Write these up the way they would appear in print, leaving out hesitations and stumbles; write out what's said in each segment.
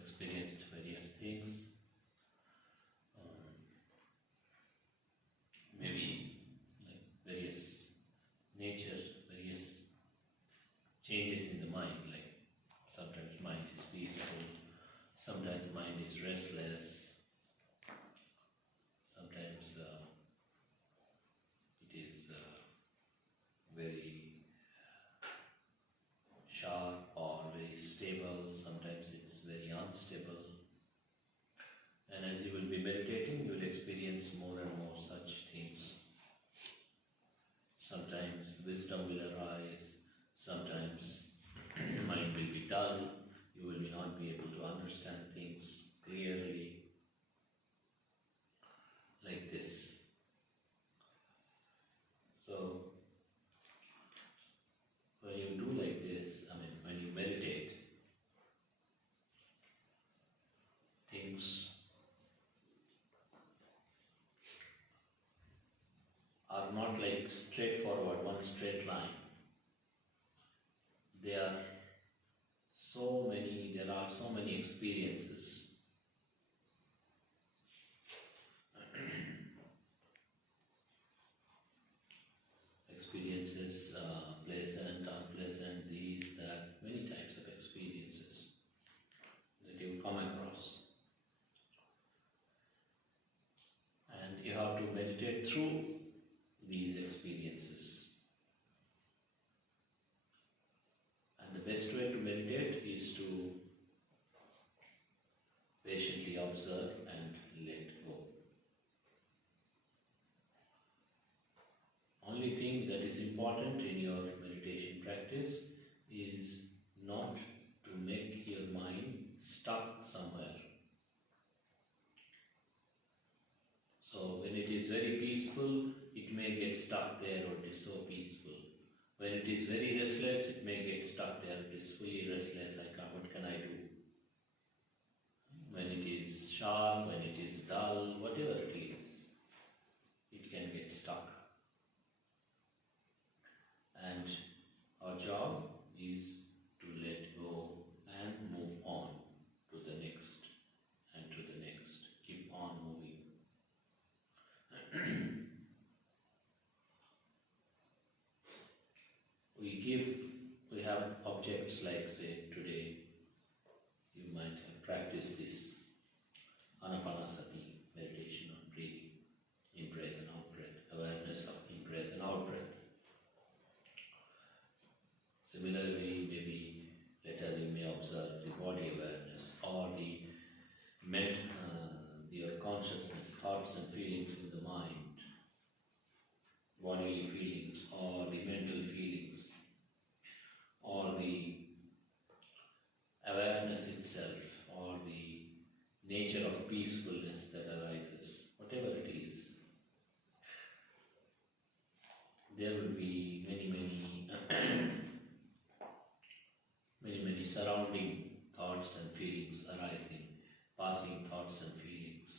experienced various things, maybe like various nature, various changes in the mind, like sometimes mind is peaceful, sometimes mind is restless, sometimes it is very sharp or very stable, sometimes it's very unstable. And as you will be meditating, you will experience more and more such things. Sometimes wisdom will arise, sometimes mind will be dull, you will not be able to understand things clearly, like this. So, when you do like this, when you meditate, things are not like straightforward, one straight line. There are so many experiences. Experiences, pleasant, unpleasant, these, that, many types of experiences that you come across. And you have to meditate through these experiences. And the best way to meditate is to patiently observe and let go. Only thing that is important in your meditation practice is not to make your mind stuck somewhere. So when it is very peaceful, it may get stuck there, or it is so peaceful. When it is very restless, it may get stuck there, it is fully restless, what can I do? When it is sharp, when it is dull, whatever it is, it can get stuck. And our job is to let go and move on to the next and to the next. Keep on moving. We have objects like, say, today you might have practiced this anapanasati meditation on breathing, in breath and out breath, awareness of in breath and out breath. Similarly, maybe later you may observe the body awareness or your consciousness, thoughts and feelings in the mind, bodily feelings or the mental feelings, or the awareness itself, or the nature of peacefulness that arises, whatever it is. There will be many surrounding thoughts and feelings arising, passing thoughts and feelings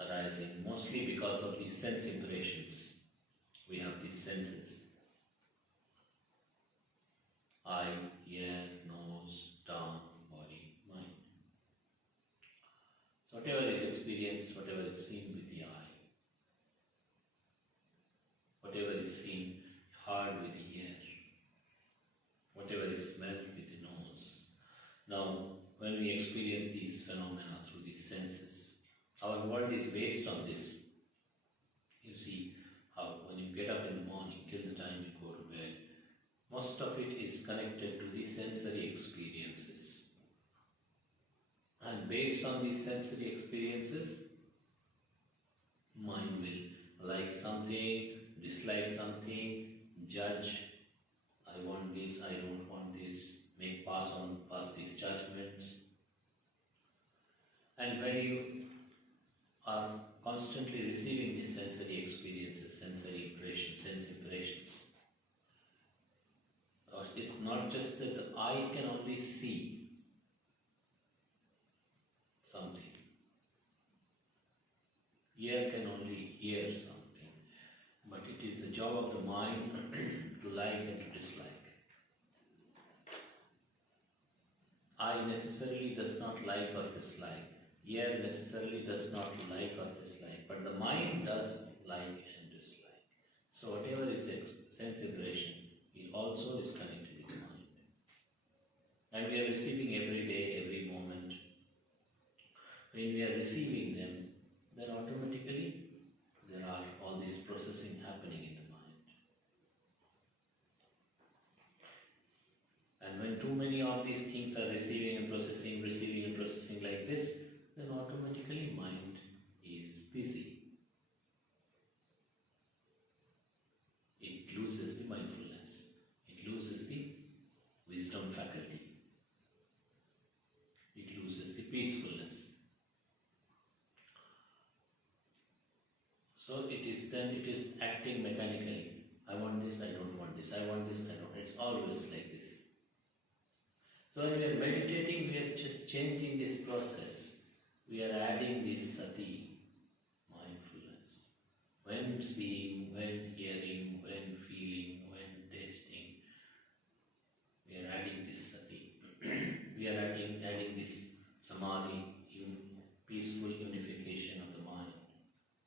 arising, mostly because of these sense impressions. We have these senses: eye, ear, nose, tongue, body, mind. So whatever is experienced, whatever is seen with the eye, whatever is seen, heard with the ear, whatever is smelled with the nose. Now, when we experience these phenomena through these senses, our world is based on this. You see how when you get up in the morning till the time you go to bed, most of it is connected to these sensory experiences. And based on these sensory experiences, mind will like something, dislike something, judge, I want this, I don't want this, pass these judgments. And when you are constantly receiving these sensory experiences, sensory impressions, sense impressions, it's not just that the eye can only see something, ear can only hear something, but it is the job of the mind to like and to dislike. I necessarily does not like or dislike. Ear necessarily does not like or dislike, but the mind does like and dislike. So whatever is sense vibration, it also is connected with the mind. And we are receiving every day, every moment. When we are receiving them, then automatically there are all this processing happening in the mind. And when too many of these things are receiving and processing like this, then automatically mind is busy. It loses the mindfulness. It loses the wisdom faculty. It loses the peacefulness. So it is acting mechanically. I want this, I don't want this, I want this, I don't. It's always like this. So when we are meditating, we are just changing this process. We are adding this sati, mindfulness. When seeing, when hearing, when feeling, when tasting, we are adding this sati. We are adding this samadhi, peaceful unification of the mind.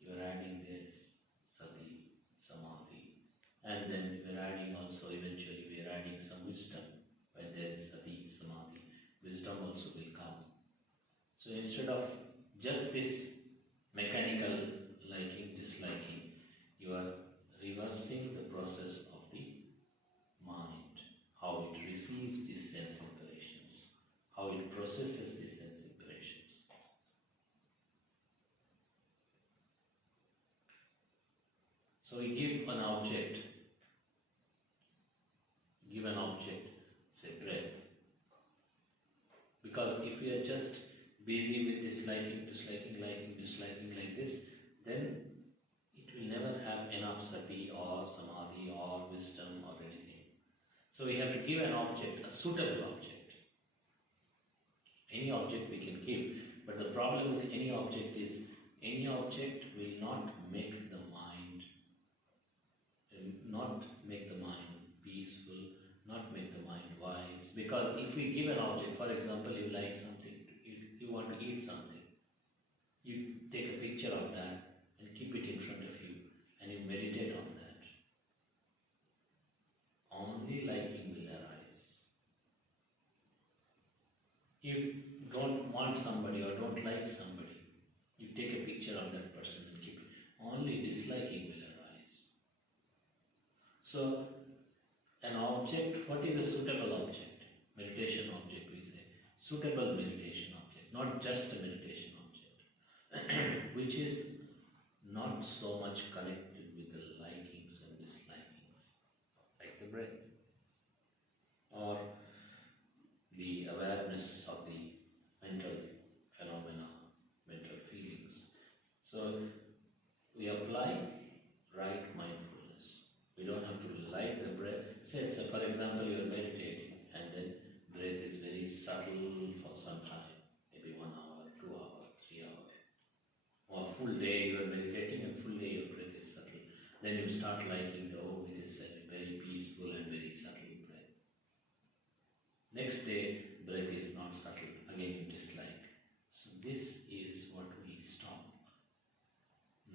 You are adding this sati, samadhi, and then we are adding also, eventually we are adding some wisdom. When there is sati, samadhi, wisdom also will come. So instead of just this mechanical liking, disliking, you are reversing the process of the mind, how it receives these sense impressions, how it processes these sense impressions. So we give an object, say breath. Because if we are just busy with disliking like this, then it will never have enough sati or samadhi or wisdom or anything. So we have to give an object, a suitable object. Any object we can give, but the problem with any object is, any object will not make the mind peaceful, not make the mind wise. Because if we give an object, for example, you like something, you want to eat something, you take a picture of that and keep it in front of you and you meditate on that. Only liking will arise. You don't want somebody or don't like somebody, you take a picture of that person and keep it. Only disliking will arise. So, an object, what is a suitable object? Meditation object, we say. Suitable meditation object, not just a meditation object, which is not so much connected with the likings and dislikings, like the breath, or the awareness of the mental phenomena, mental feelings. So, we apply right mindfulness. We don't have to like the breath. Say, so for example, you are meditating and then breath is very subtle for some time, maybe 1 hour, 2 hours, 3 hours. Or full day you are meditating and full day your breath is subtle. Then you start liking, oh, it is a very peaceful and very subtle breath. Next day, breath is not subtle. Again, you dislike. So this is what we stop.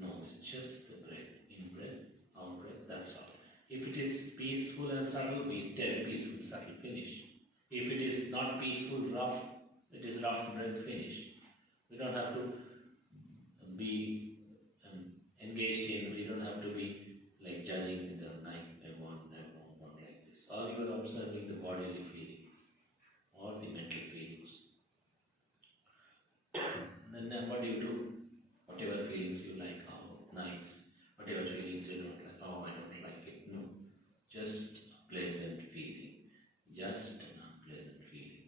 No, it's just the breath. In breath, out breath, that's all. If it is peaceful and subtle, we tell peaceful, subtle, finish. If it is not peaceful, rough, it is rough breath, finished. We don't have to be engaged in, we don't have to be like judging the night, I want like this. Or you are observing the bodily feelings or the mental feelings. And then what do you do? Whatever feelings you like, oh, nice. Whatever feelings you don't like, oh, I don't like it. No. Just a pleasant feeling. Just an unpleasant feeling.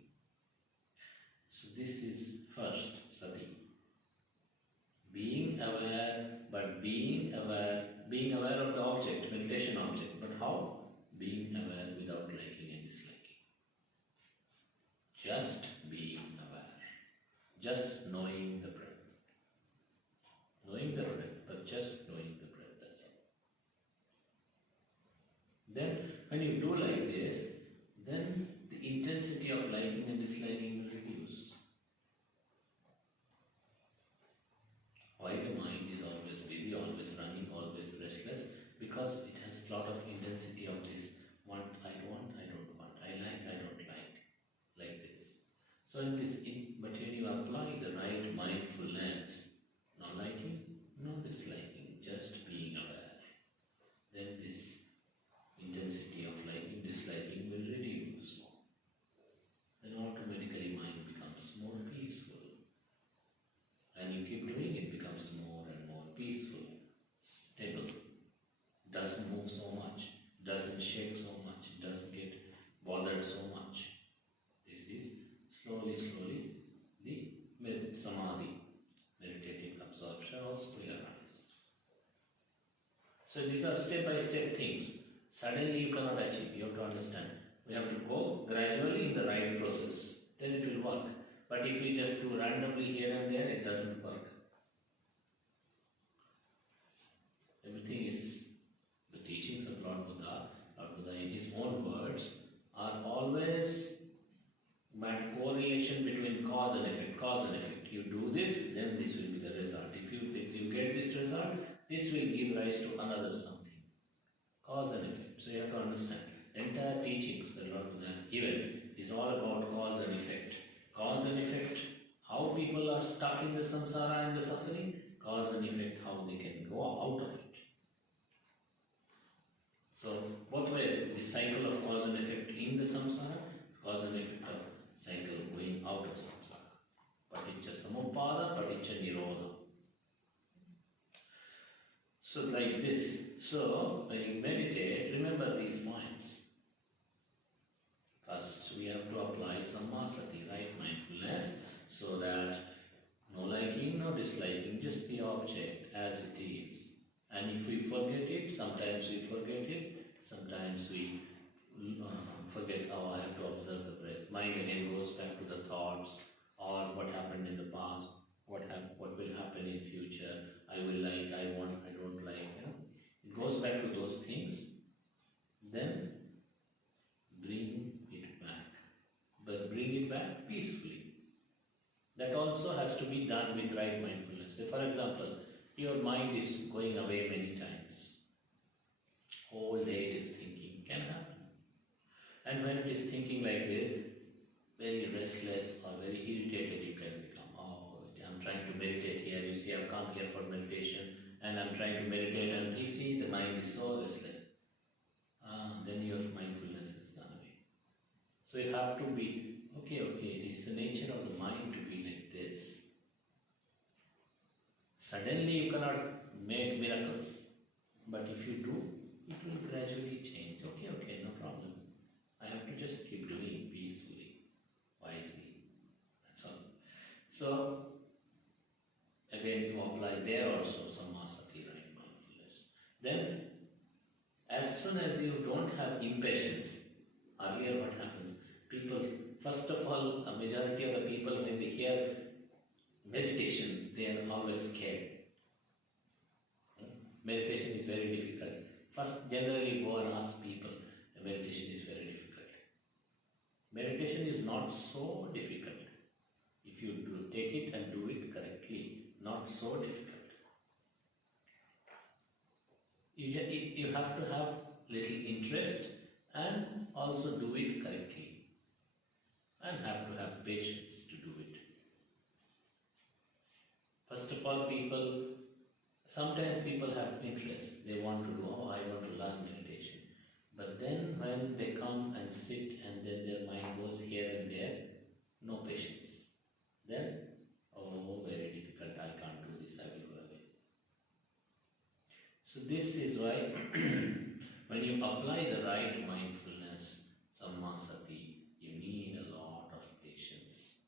So this is first sati. Being aware, but being aware of the object, meditation object. But how? Being aware without liking and disliking. Just being aware. Just knowing the breath. Knowing the breath, but just knowing the breath, that's all. Then, when So but when you apply the right mindfulness, no liking, no disliking, just being aware, then this intensity of liking, disliking will reduce. Then automatically mind becomes more peaceful. And you keep doing it, becomes more and more peaceful, stable, doesn't move so much, doesn't shake so much, doesn't get bothered so much. This is slowly the samadhi, meditative absorption also will arise. So these are step-by-step things. Suddenly you cannot achieve, you have to understand. We have to go gradually in the right process, then it will work. But if we just do randomly here and there, it doesn't work. Everything is, the teachings of Lord Buddha in his own words, are always about correlation between cause and effect. Cause and effect. You do this, then this will be the result. If you get this result, this will give rise to another something. Cause and effect. So you have to understand. Entire teachings that Lord Buddha has given is all about cause and effect. Cause and effect, how people are stuck in the samsara and the suffering. Cause and effect, how they can go out of it. So, both ways, the cycle of cause and effect in the samsara, cause and effect of cycle going out of samsara. Paticca samuppada, paticca nirodha. So, like this. So, when you meditate, remember these points. First, we have to apply sammasati, right mindfulness, so that no liking, no disliking, just the object as it is. And if we forget it, sometimes we forget it, sometimes we forget, oh, I have to observe the breath. Mind again goes back to the thoughts, or what happened in the past, what will happen in future, I will like, I want, I don't like, It goes back to those things. Then bring it back, but bring it back peacefully. That also has to be done with right mindfulness. Say, for example, your mind is going away many times. Whole day it is thinking, can happen. And when it is thinking like this, very restless or very irritated you can become. Oh, I'm trying to meditate here. You see, I've come here for meditation and I'm trying to meditate and you see the mind is so restless. Then your mindfulness has gone away. So you have to be, okay, it is the nature of the mind to be like this. Suddenly you cannot make miracles, but if you do, it will gradually change. Okay, no problem. I have to just keep doing peacefully, wisely. That's all. So, again, you apply there also sammasati, right mindfulness. Then, as soon as you don't have impatience, earlier what happens? People, first of all, a majority of the people, when they hear meditation, they are always scared. Meditation is very difficult. First, generally go and ask people, meditation is very difficult. Meditation is not so difficult. If you take it and do it correctly, not so difficult. You have to have little interest and also do it correctly. And have to have patience to do it. First of all, sometimes people have interest. They want to do, I want to learn meditation. But then when they come and sit and then their mind goes here and there, no patience. Then, very difficult, I can't do this, I will go away. So this is why when you apply the right mindfulness, sammasati, you need a lot of patience.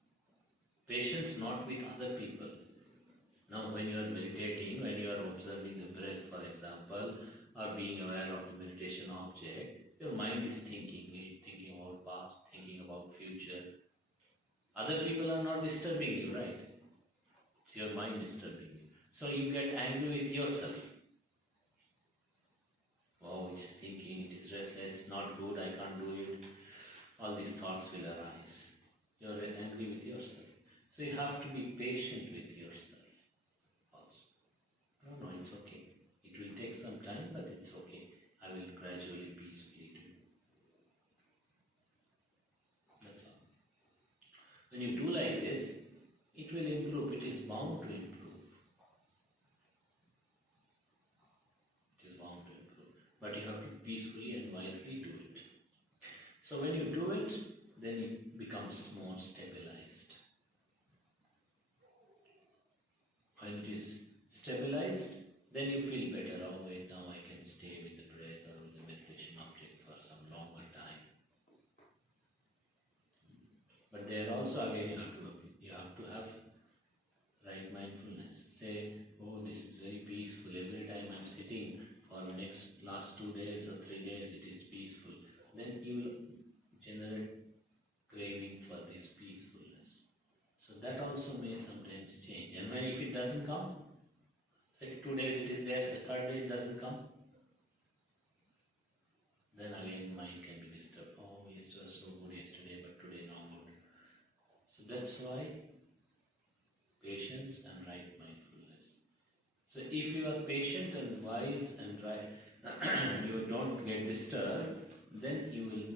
Patience not with other people. Now when you are meditating, when you are observing the breath, for example, or being aware of the meditation object, your mind is thinking about past, thinking about future. Other people are not disturbing you, right? It's your mind disturbing you. So you get angry with yourself. Oh, it's thinking, it is restless, not good, I can't do it. All these thoughts will arise. You are angry with yourself. So you have to be patient with yourself also. No, it's okay. It will take some time, but it's okay. I will gradually, peacefully do. That's all. When you do like this, it will improve. It is bound to improve. It is bound to improve. But you have to peacefully and wisely do it. So when you do it, then it becomes more stabilized. When it is stabilized, then you feel better. Oh wait, now I can stay with the breath or with the meditation object for some longer time. But there also again you have to have right mindfulness. Say, oh, this is very peaceful. Every time I'm sitting for the last 2 days or 3 days, it is peaceful. Then you will generate craving for this peacefulness. So that also may sometimes change. And when if it doesn't come, say 2 days it is there, the third day it doesn't come, then again mind can be disturbed. Oh, it was so good yesterday, but today no good. So that's why patience and right mindfulness. So if you are patient and wise and right, you don't get disturbed, then you will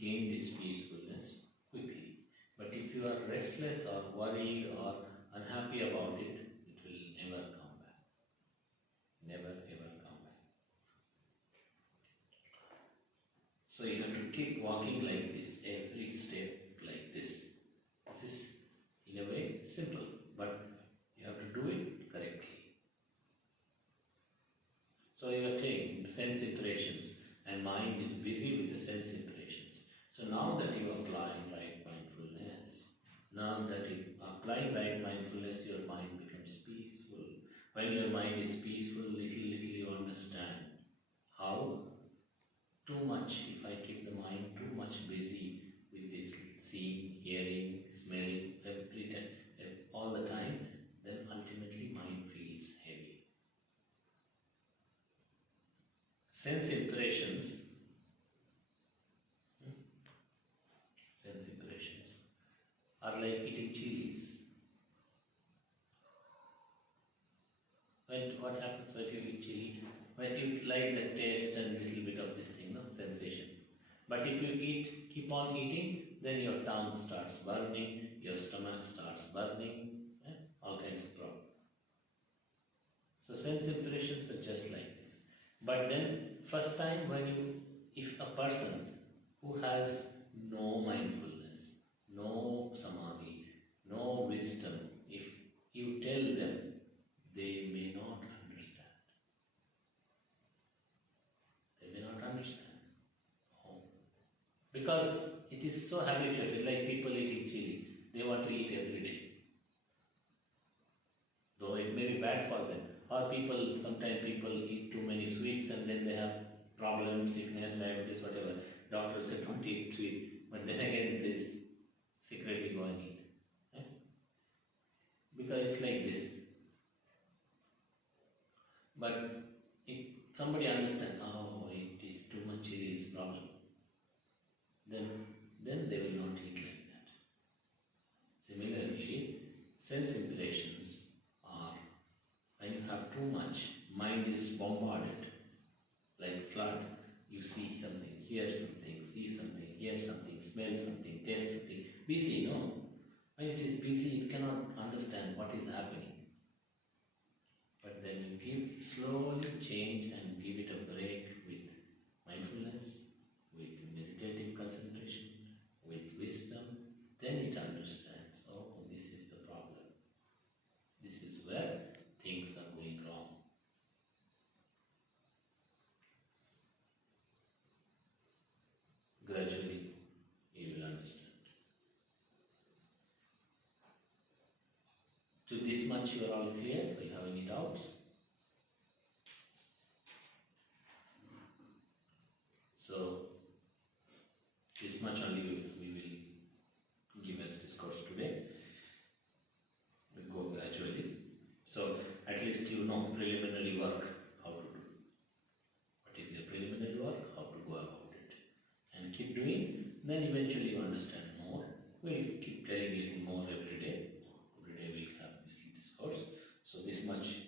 gain this peacefulness quickly. But if you are restless or worried or unhappy about it, it will never come back. Never ever come back. So you have to keep walking like this, every step like this. This is in a way simple, but you have to do it correctly. So you are taking sense impressions and mind is busy with the sense impressions. So now that you apply right mindfulness, your mind becomes peaceful. When your mind is peaceful, little you understand how too much, if I keep the mind too much busy with this seeing, hearing, smelling, all the time, then ultimately mind feels heavy. Sense impressions are like eating chilies. What happens when you eat chili? When you like the taste and little bit of this thing, no sensation. But if you keep on eating, then your tongue starts burning, your stomach starts burning, all kinds of problems. So sense impressions are just like this. But then first time if a person who has no mindfulness, no samadhi, no wisdom, if you tell them, they may not understand. They may not understand. Oh. Because it is so habituated, like people eating chili. They want to eat every day. Though it may be bad for them. Or sometimes people eat too many sweets and then they have problems, sickness, diabetes, whatever. Doctors say don't eat sweet. But then again it is secretly go and eat. Because it's like this. But if somebody understands, oh, it is too much, it is a problem, then they will not eat like that. Similarly, sense impressions are, when you have too much, mind is bombarded like flood. You see something, hear something, see something, hear something, smell something, taste something. Busy, no? When it is busy, it cannot understand what is happening. But then you slowly change and give it a break with mindfulness, with meditative concentration, with wisdom. Then it understands, oh, this is the problem. This is where things are going wrong. Gradually, you will understand. To this much you are all clear? Do you have any doubts? So, this much only we will give as discourse today. We'll go gradually. So, at least you know preliminary work, how to do. What is your preliminary work? How to go about it. And keep doing, then eventually you understand more. We'll keep telling little more every day. Every day we'll have little discourse. So, this much